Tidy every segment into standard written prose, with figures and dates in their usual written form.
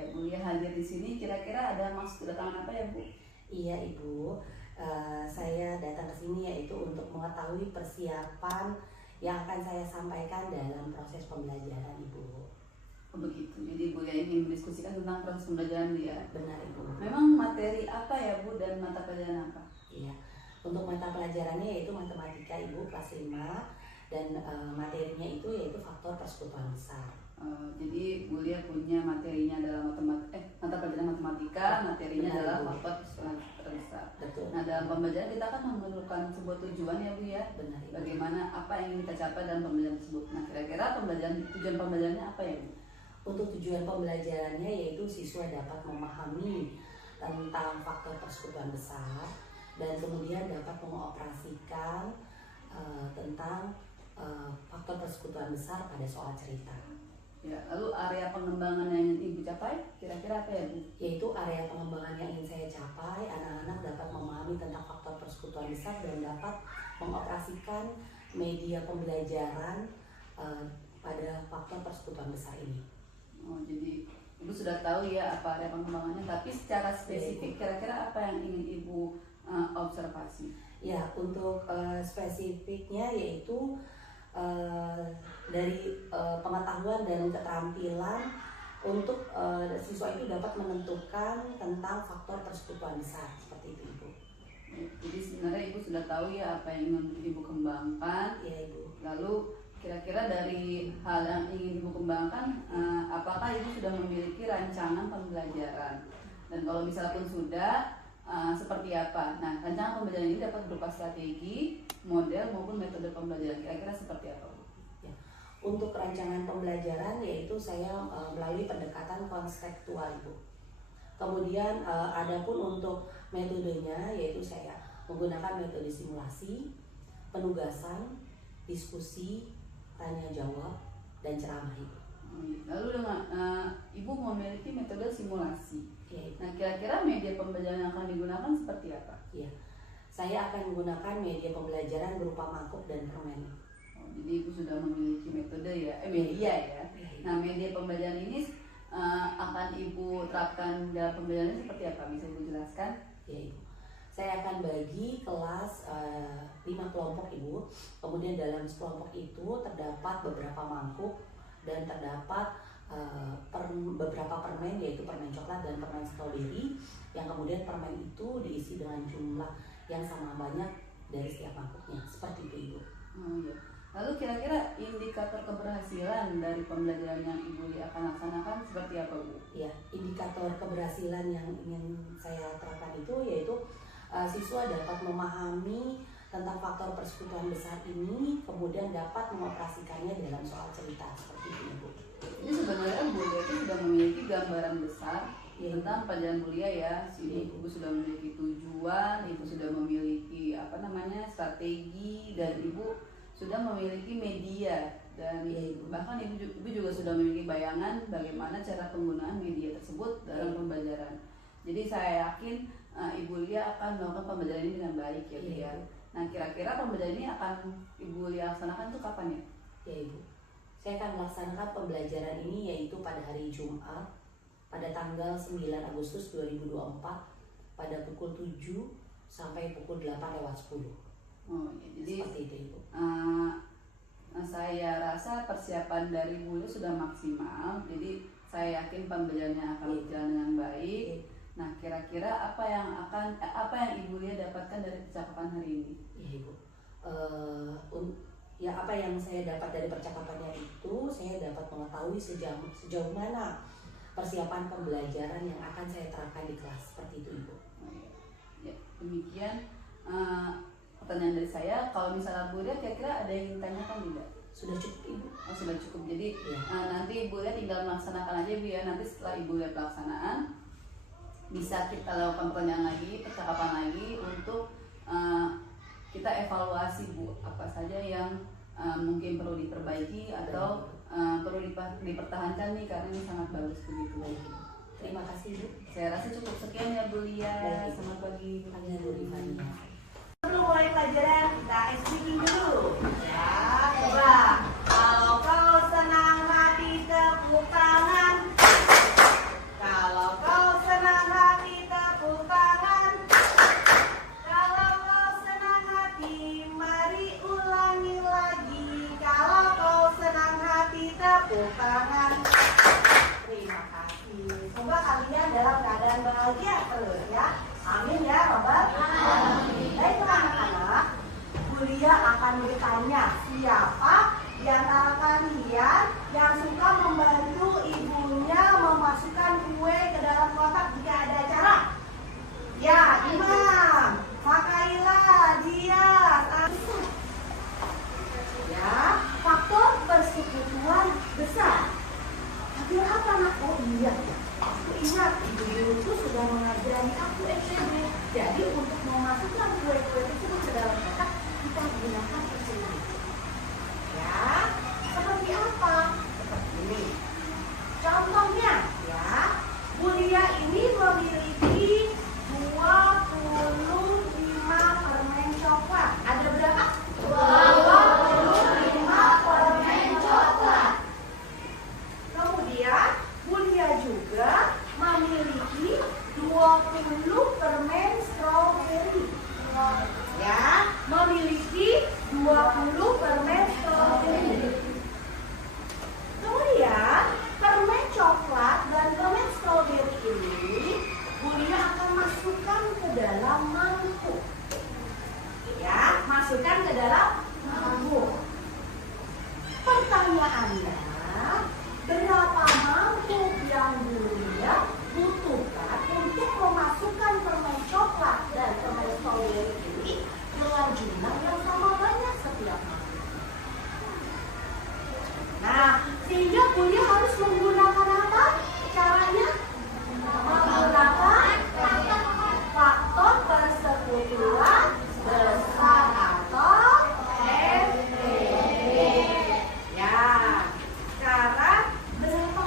Ya Bu Lia hadir di sini, kira-kira ada maksud kedatangan apa ya Bu? Iya Ibu, saya datang ke sini yaitu untuk mengetahui persiapan yang akan saya sampaikan dalam proses pembelajaran Ibu. Oh begitu, jadi Bu Lia ingin mendiskusikan tentang proses pembelajaran dia. Benar Ibu. Memang materi apa ya Bu dan mata pelajaran apa? Iya, untuk mata pelajarannya yaitu matematika Ibu kelas 5 dan materinya itu yaitu faktor persekutuan besar. Jadi Bu Lia punya materinya adalah mata pelajaran matematika, materinya Benar, adalah Bu. faktor persekutuan besar. Betul. Nah dalam pembelajaran kita akan memerlukan sebuah tujuan ya Bu ya. Benar Ibu. Bagaimana apa yang ingin kita capai dalam pembelajaran tersebut. Nah kira-kira tujuan pembelajarannya apa ya Bu? Untuk tujuan pembelajarannya yaitu siswa dapat memahami tentang faktor persekutuan besar dan kemudian dapat mengoperasikan tentang faktor persekutuan besar pada soal cerita. Ya, lalu area pengembangan yang ingin Ibu capai kira-kira apa ya Bu? Yaitu area pengembangan yang ingin saya capai, anak-anak dapat memahami tentang faktor persekutuan besar dan dapat mengoperasikan media pembelajaran pada faktor persekutuan besar ini. Oh, jadi Ibu sudah tahu ya apa area pengembangannya, tapi secara spesifik kira-kira apa yang ingin Ibu observasi? Ya, untuk spesifiknya yaitu dari pengetahuan dan keterampilan untuk siswa itu dapat menentukan tentang faktor persekutuan besar seperti itu Ibu. Jadi sebenarnya Ibu sudah tahu ya apa yang ingin Ibu kembangkan. Ya Ibu. Lalu kira-kira dari hal yang ingin Ibu kembangkan, apakah Ibu sudah memiliki rancangan pembelajaran? Dan kalau misalnya pun sudah, seperti apa? Nah, rancangan pembelajaran ini dapat berupa strategi, model maupun metode pembelajaran. Kira-kira seperti apa Bu? Ya. Untuk rancangan pembelajaran yaitu saya melalui pendekatan konseptual Ibu. Kemudian adapun untuk metodenya yaitu saya menggunakan metode simulasi, penugasan, diskusi, tanya jawab, dan ceramah Ibu. Lalu dengan Ibu memiliki metode simulasi. Ya, Ibu. Nah, kira-kira media pembelajaran yang akan digunakan seperti apa? Ya. Saya akan menggunakan media pembelajaran berupa mangkuk dan permen. Oh, jadi Ibu sudah memiliki metode ya, media ya. Nah, media pembelajaran ini akan Ibu terapkan dalam pembelajaran seperti apa? Bisa Ibu jelaskan? Ya Ibu. Saya akan bagi kelas 5 kelompok Ibu. Kemudian dalam sekelompok itu terdapat beberapa mangkuk dan terdapat beberapa permen yaitu permen coklat dan permen stroberi, yang kemudian permen itu diisi dengan jumlah yang sama banyak dari setiap mangkuknya. Seperti itu Ibu. Oh, iya. Lalu kira-kira indikator keberhasilan dari pembelajaran yang Ibu akan laksanakan seperti apa Bu? Ya, indikator keberhasilan yang ingin saya terapkan itu yaitu siswa dapat memahami tentang faktor persekutuan besar ini, kemudian dapat mengoperasikannya dalam soal cerita seperti itu Ibu. Ini sebenarnya Bu Lia itu sudah memiliki gambaran besar tentang pelajaran Bu Lia ya. Sini Ibu sudah memiliki tujuan, Ibu sudah memiliki strategi, dan Ibu sudah memiliki media, dan bahkan Ibu juga sudah memiliki bayangan bagaimana cara penggunaan media tersebut dalam pembelajaran. Jadi saya yakin Ibu Lia akan melakukan pembelajaran ini dengan baik ya Bu ya. Nah, kira-kira pembelajaran ini akan Ibu Lia laksanakan itu kapan ya? Ya Ibu. Saya akan melaksanakan pembelajaran ini yaitu pada hari Jumat pada tanggal 9 Agustus 2024 pada pukul 7 sampai pukul 8:10. Oh, ya. Jadi seperti itu Ibu. Saya rasa persiapan dari Bu Lia sudah maksimal. Jadi saya yakin pembelajarannya akan berjalan dengan baik. Nah, kira-kira apa yang Ibu Lia dapatkan dari percakapan hari ini? Ya Ibu. Ya, apa yang saya dapat dari percakapannya itu, saya dapat mengetahui sejauh mana persiapan pembelajaran yang akan saya terapkan di kelas. Seperti itu Ibu. Ya, demikian pertanyaan dari saya. Kalau misalnya Bu Lia kira-kira ada yang ingin tanyakan tidak? Sudah cukup Ibu. Oh, sudah cukup. Jadi nanti Ibu Lia tinggal melaksanakan aja Bu ya. Nanti setelah Ibu Lia pelaksanaan bisa kita lakukan pertanyaan lagi, percakapan lagi untuk kita evaluasi Bu, apa saja yang mungkin perlu diperbaiki atau perlu dipertahankan nih karena ini sangat bagus begitu. Terima kasih Bu. Saya rasa cukup sekian ya Bu Lia. Selamat pagi Bu Lia. Sebelum mulai pelajaran kita ice breaking dulu. Ya, coba. Kalau kau senang mati tepuk tangan. Terima kasih. Semoga kalian dalam keadaan bahagia terus ya. Amin ya, Robert. Amin. Baiklah anak-anak, Bulia akan bertanya, siapa di antara kalian yang suka membantu ibunya memasukkan kue ke dalam kotak jika ada acara? Ya, Imam, Makaila, dia, ya, faktor persekutuan besar. Tapi apa nak? Oh iya, aku ingat ibu-ibuku sudah mengajari aku SCB. Jadi untuk memasukkan kue-kue tersebut ke dalam kotak kita gunakan SCB. Ya, seperti apa? Seperti ini. Contohnya, ya, Bulia ini memiliki 25 permen coklat. Ada berapa? 25 permen coklat. Kemudian Bulia juga memiliki 20 permen stroberi. Ya, memiliki 20 permen stroberi. Kemudian permen coklat dan permen stroberi ini Bulia akan masukkan ke dalam mangkuk. Ya, masukkan ke dalam mangkuk. Pertanyaannya, berapa mangkuk yang Bulia butuhkan untuk memasukkan permen coklat dan permen stroberi ini dengan jumlah yang sama banyak setiap mangkuk? Nah, sehingga Bulia harus menggunakan apa? Caranya? Menggunakan faktor persekutuan besar atau SPB. Ya, sekarang berapa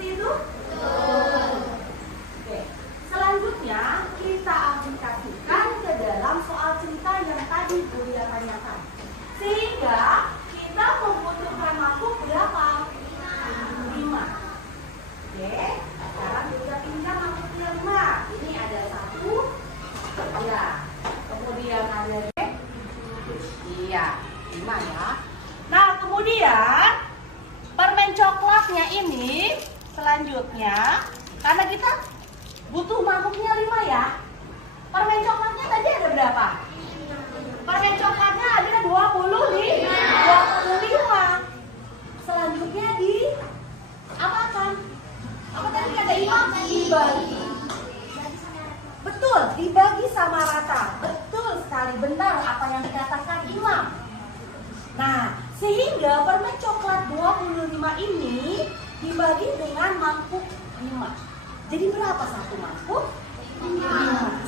Seperti itu? Oke. Selanjutnya kita aplikasikan ke dalam soal cerita yang tadi Bu Lia tanyakan. Sehingga kita membutuhkan makhluk berapa? 5. Oke. Sekarang kita pindah makhluknya 5. Ini ada 1. Ya. Kemudian ada iya, 5 ya. Nah, kemudian permen coklatnya ini selanjutnya, karena kita butuh mangkuknya 5 ya. Permen coklatnya tadi ada berapa? Permen coklatnya ada 25. Selanjutnya di apakan? Apa tadi kata Imam? Dibagi. Betul, dibagi sama rata. Betul sekali, benar apa yang dikatakan Imam. Nah, sehingga permen coklat 25 ini dibagi dengan mangkuk 5. Jadi berapa satu mangkuk? 5. Nah,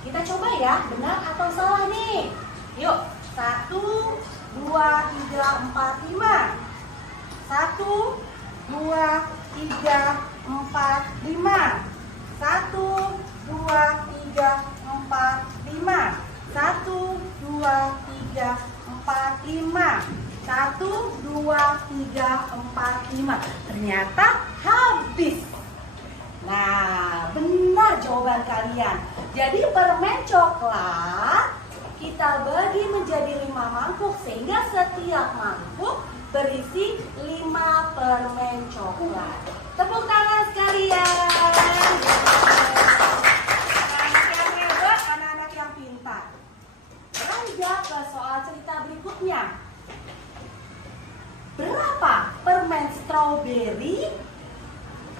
kita coba ya, benar atau salah nih. Yuk, 1, 2, 3, 4, 5. 1, 2, 3, 4, 5. 1, 2, 3, 4, 5. 1, 2, 3, 4, 5. 1, 2, 3, 4, 5. Ternyata habis. Nah, benar jawaban kalian. Jadi permen coklat kita bagi menjadi 5 mangkuk, sehingga setiap mangkuk berisi 5 permen coklat. Tepuk tangan sekalian. Anak-anak yang hebat, anak-anak yang pintar. Lanjut ke soal cerita berikutnya. Berapa permen stroberi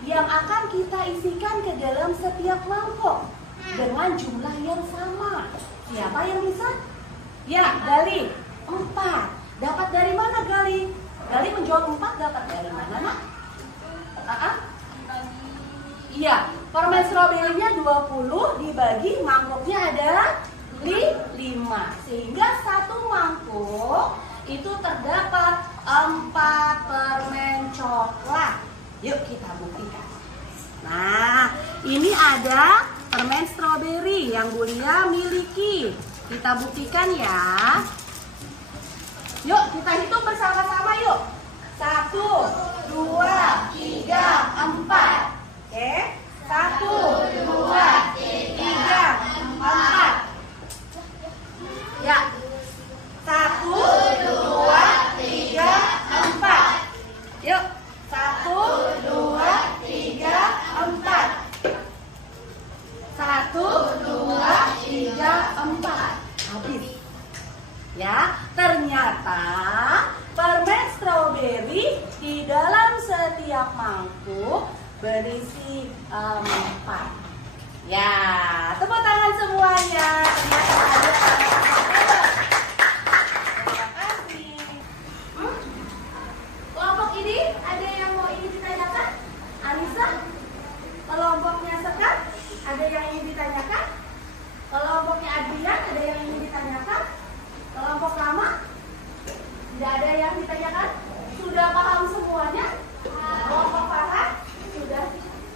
yang akan kita isikan ke dalam setiap mangkok dengan jumlah yang sama? Siapa yang bisa? Ya, Gali. 4. Dapat dari mana, Gali? Gali menjawab 4, dapat dari mana, nak? Iya, permen stroberinya 20 dibagi mangkuknya ada 5. Sehingga satu mangkuk itu terdapat 4 permen coklat. Yuk kita buktikan. Nah, ini ada permen stroberi yang Bu Lia miliki. Kita buktikan ya. Yuk kita hitung bersama-sama yuk. 1, 2, 3, 4. Oke. 1, 2, 3, 4. Ya. 1, 2, 3, 4. Yuk. 1, 2, 3, 4. 1, 2, 3, 4. Habis. Ya, ternyata permen stroberi di dalam setiap mangkuk berisi 4. Ya, tepuk tangan semuanya. Ternyata ada hebat. Terima kasih. Kelompok ini ada yang mau ini ditanyakan? Anissa? Kelompoknya Sekar? Ada yang ingin ditanyakan? Kelompoknya Adrian ada yang ingin ditanyakan? Kelompok Rama? Tidak ada yang ditanyakan? Sudah paham semuanya? Kelompok Farhan?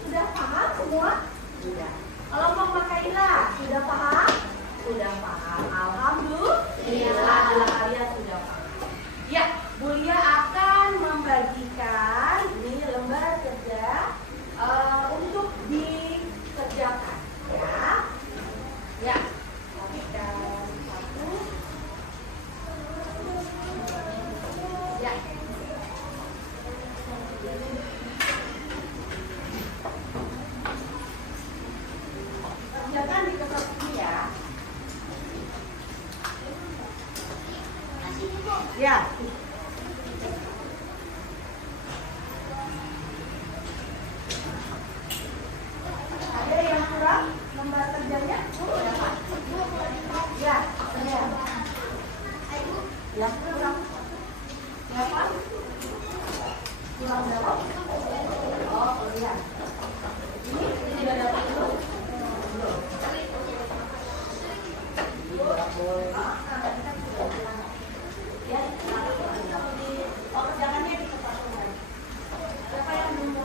Sudah paham semua? Sudah. Kelompok Makaila? Sudah paham? Sudah paham. Alhamdulillah kalian sudah paham. Ya, Bu Lia akan membagikan ini lembar kerja untuk dikerjakan. Ya. Rapikan 1. Ya. Kerjakan di kertas ini ya. Ya. Ada yang kurang lembar kerjanya? Ya, saya. Ya, kurang. Berapa? Kurang berapa? Oh, lihat. Ini tidak dapat dulu. Boleh. Ya, oh, kerjaannya di kertas lain. Siapa yang belum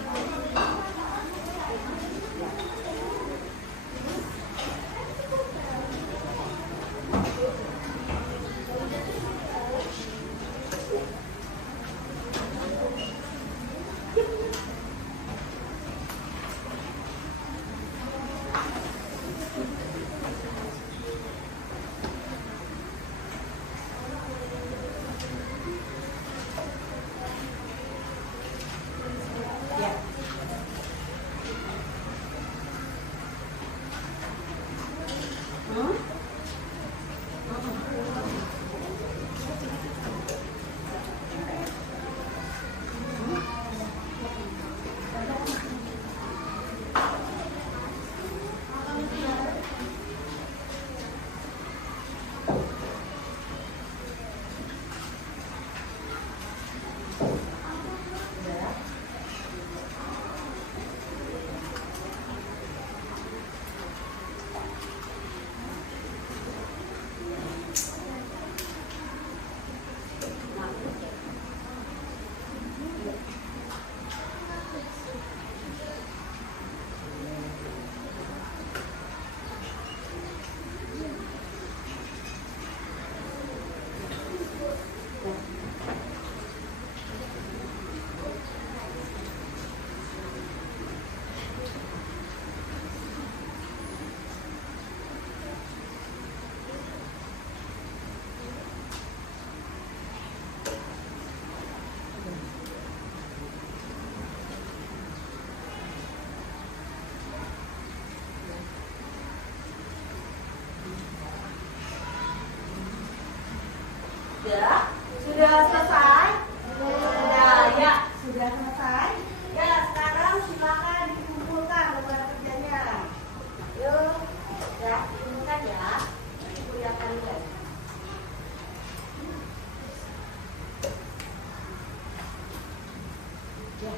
Ya.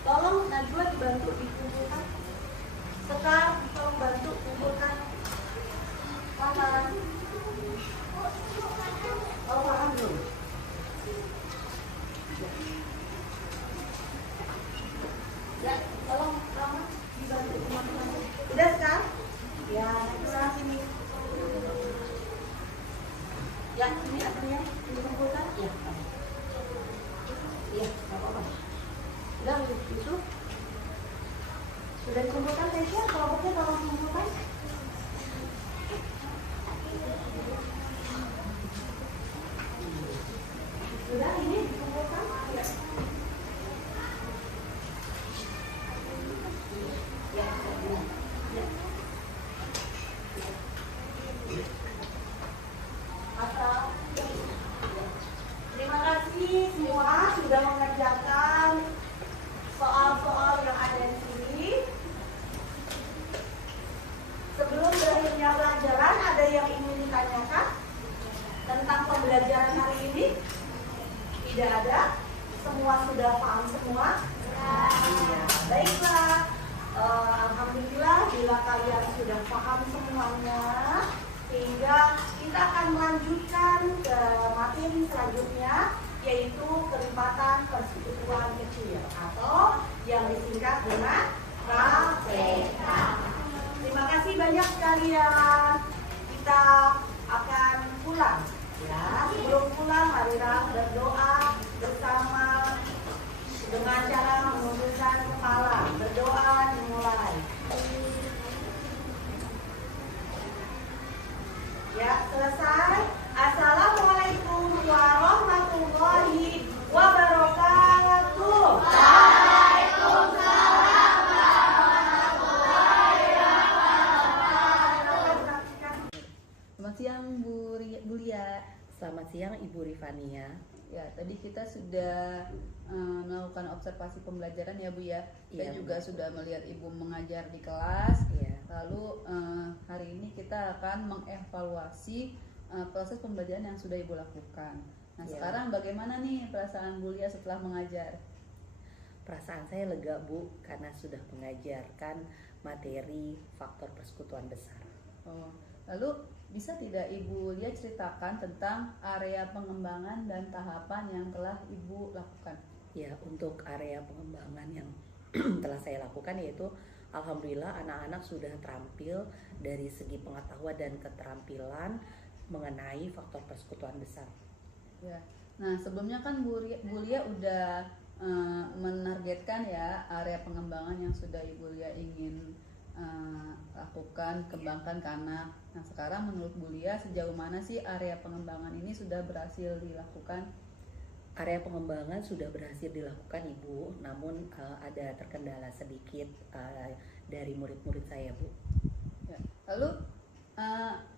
Tolong Najwa dibantu dikumpulkan. Sekar, tolong bantu kumpulkan. Paham? Oh, paham belum? Ya, tolong Rama dibantu teman-teman. Udah Sekar? Ya, Najwa sini. Ya, ini apanya? Dikumpulkan? Ya. Iya, nggak apa-apa. Udah, itu sudah dikumpulkan, Tesya? Kelompoknya tolong kumpulkan. Sudah, ini dikumpulkan. Ya. Ya, ya. Asal. Terima kasih semua sudah mengerjakan soal-soal yang ada di sini. Sebelum berakhirnya pelajaran, ada yang ingin ditanyakan tentang pembelajaran hari ini? Tidak ada? Semua sudah paham semua? Ya. Baiklah. Alhamdulillah bila kalian sudah paham semuanya, sehingga kita akan melanjutkan ke materi selanjutnya, yaitu kelipatan persekutuan kecil atau yang disingkat dengan KPK. Terima kasih banyak sekalian. Kita akan pulang. Ya, sebelum pulang marilah berdoa bersama dengan cara menundukkan kepala. Berdoa dimulai. Ya, selesai. Assalamualaikum warahmatullahi wabarakatuh. Waalaikumsalam warahmatullahi wabarakatuh. Selamat siang Bu Lia. Selamat siang Ibu Rifania. Ya, tadi kita sudah melakukan observasi pembelajaran ya Bu ya. Kita Iya, juga benar. sudah melihat Ibu mengajar di kelas. Iya. Lalu hari ini kita akan mengevaluasi proses pembelajaran yang sudah Ibu lakukan. Nah, Iya. sekarang bagaimana nih perasaan Bu Lia setelah mengajar? Perasaan saya lega Bu karena sudah mengajarkan materi faktor persekutuan besar. Oh, lalu bisa tidak Ibu Lia ceritakan tentang area pengembangan dan tahapan yang telah Ibu lakukan? Ya, untuk area pengembangan yang telah saya lakukan yaitu alhamdulillah anak-anak sudah terampil dari segi pengetahuan dan keterampilan mengenai faktor persekutuan besar. Ya. Nah, sebelumnya kan Bu Lia udah menargetkan ya area pengembangan yang sudah Ibu Lia ingin lakukan, kembangkan ke anak. Nah, sekarang menurut Bu Lia sejauh mana sih area pengembangan ini sudah berhasil dilakukan? Area pengembangan sudah berhasil dilakukan Ibu, namun ada terkendala sedikit dari murid-murid saya Bu. Ya. Lalu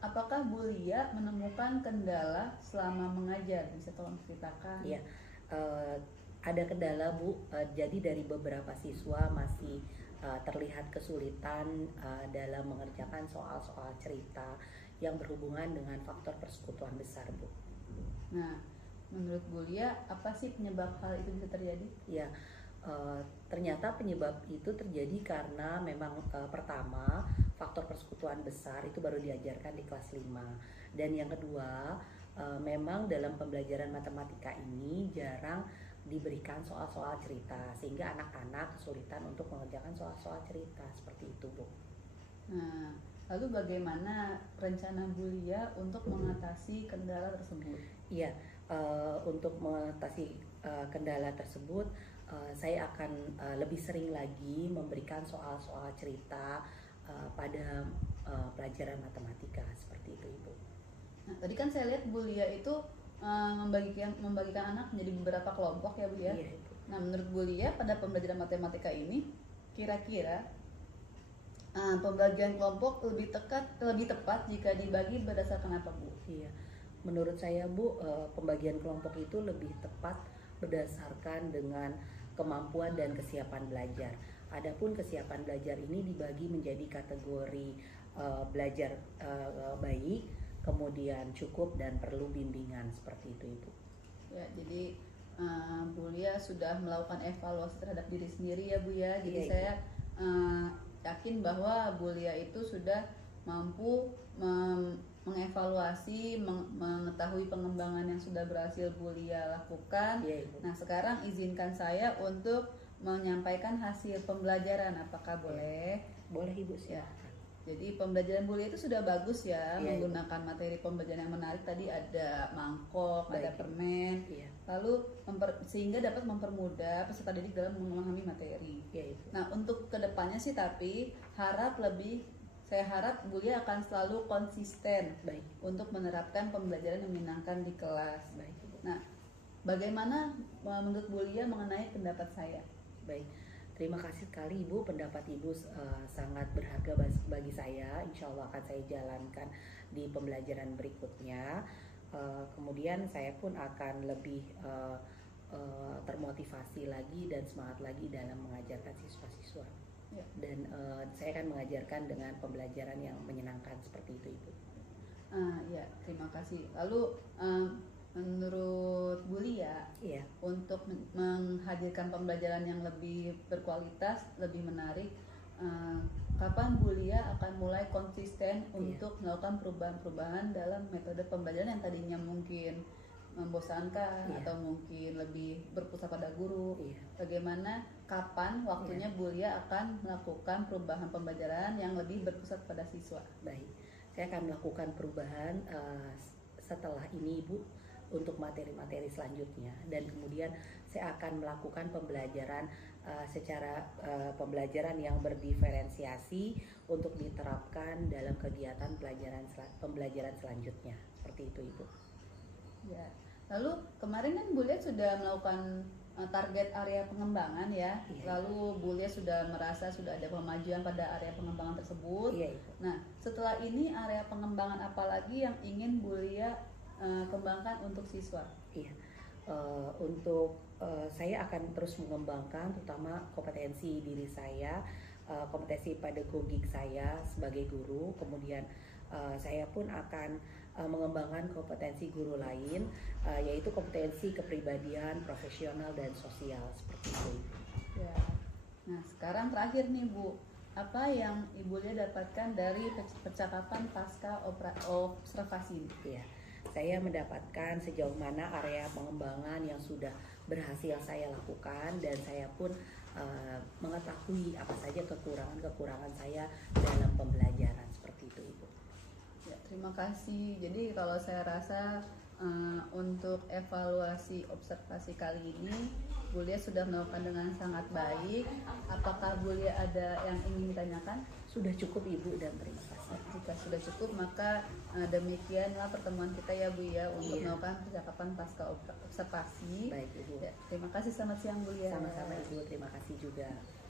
apakah Bu Lia menemukan kendala selama mengajar? Bisa tolong ceritakan? Ya, ada kendala Bu, jadi dari beberapa siswa masih terlihat kesulitan dalam mengerjakan soal-soal cerita yang berhubungan dengan faktor persekutuan besar Bu. Nah, menurut Bu Lia apa sih penyebab hal itu bisa terjadi? Ya, ternyata penyebab itu terjadi karena memang pertama faktor persekutuan besar itu baru diajarkan di kelas 5, dan yang kedua memang dalam pembelajaran matematika ini jarang diberikan soal-soal cerita sehingga anak-anak kesulitan untuk mengerjakan soal-soal cerita seperti itu Bu. Nah, lalu bagaimana rencana Bu Lia untuk mengatasi kendala tersebut? Iya, untuk mengatasi kendala tersebut saya akan lebih sering lagi memberikan soal-soal cerita pada pelajaran matematika seperti itu Ibu. Nah, tadi kan saya lihat Bu Lia itu membagikan anak menjadi beberapa kelompok ya Bu ya. Iya, Ibu. Nah, menurut Bu Lia pada pembelajaran matematika ini kira-kira pembagian kelompok lebih tepat jika dibagi berdasarkan apa Bu? Iya, menurut saya Bu, pembagian kelompok itu lebih tepat berdasarkan dengan kemampuan dan kesiapan belajar. Adapun kesiapan belajar ini dibagi menjadi kategori belajar baik, kemudian cukup dan perlu bimbingan seperti itu Ibu. Ya, jadi Bu Lia sudah melakukan evaluasi terhadap diri sendiri ya Bu ya. Jadi Iya, Ibu. saya yakin bahwa Bu Lia itu sudah mampu mengevaluasi, mengetahui pengembangan yang sudah berhasil Bu Lia lakukan. Iya, Ibu. Nah sekarang izinkan saya untuk menyampaikan hasil pembelajaran, apakah boleh? Boleh Ibu, Ya. silakan. Jadi pembelajaran Bu Lia itu sudah bagus ya, Iya, Ibu. menggunakan materi pembelajaran yang menarik. Tadi ada mangkok, ada Baik, Ibu. permen, Iya, lalu sehingga dapat mempermudah peserta didik dalam memahami materi. iya Ibu. Nah untuk kedepannya sih tapi saya harap Bu Lia akan selalu konsisten Baik, untuk menerapkan pembelajaran yang menyenangkan di kelas. baik Ibu. Nah, bagaimana menurut Bu Lia mengenai pendapat saya? Baik, terima kasih sekali Ibu. Pendapat Ibu sangat berharga bagi saya. Insya Allah akan saya jalankan di pembelajaran berikutnya. Kemudian saya pun akan lebih termotivasi lagi dan semangat lagi dalam mengajarkan siswa-siswa. Ya. Dan saya akan mengajarkan dengan pembelajaran yang menyenangkan seperti itu Ibu. Ya, terima kasih. Lalu menurut Bu Lia, Iya, untuk menghadirkan pembelajaran yang lebih berkualitas, lebih menarik, kapan Bu Lia akan mulai konsisten untuk melakukan perubahan-perubahan dalam metode pembelajaran yang tadinya mungkin membosankan Iya. atau mungkin lebih berpusat pada guru? iya. Bagaimana, kapan waktunya Bu Lia akan melakukan perubahan pembelajaran yang lebih berpusat pada siswa? Baik, saya akan melakukan perubahan setelah ini Ibu untuk materi-materi selanjutnya, dan kemudian saya akan melakukan pembelajaran secara pembelajaran yang berdiferensiasi untuk diterapkan dalam kegiatan pembelajaran selanjutnya, seperti itu Ibu. Ya. Lalu kemarin kan Bu Lia sudah melakukan target area pengembangan ya. Iya. Lalu Bu Lia sudah merasa sudah ada kemajuan pada area pengembangan tersebut. Iya Ibu. Nah, setelah ini area pengembangan apa lagi yang ingin Bu Lia kembangkan untuk siswa? Iya, untuk saya akan terus mengembangkan terutama kompetensi diri saya, kompetensi pedagogik saya sebagai guru. Kemudian saya pun akan mengembangkan kompetensi guru lain, yaitu kompetensi kepribadian, profesional dan sosial seperti itu. Ya. Nah, sekarang terakhir nih Bu, apa yang Ibu Lia dapatkan dari percakapan pasca observasi ini? Iya, saya mendapatkan sejauh mana area pengembangan yang sudah berhasil saya lakukan, dan saya pun mengetahui apa saja kekurangan saya dalam pembelajaran seperti itu Ibu. Ya, terima kasih. Jadi kalau saya rasa untuk evaluasi observasi kali ini Bu Lia sudah melakukan dengan sangat baik. Apakah Bu Lia ada yang ingin ditanyakan? Sudah cukup Ibu, dan terima kasih. Jika sudah cukup, maka demikianlah pertemuan kita ya Bu ya untuk Iya. melakukan percakapan pasca observasi. Baik Ibu. Ya, terima kasih, selamat siang Bu Lia. Sama-sama Ibu, terima kasih juga.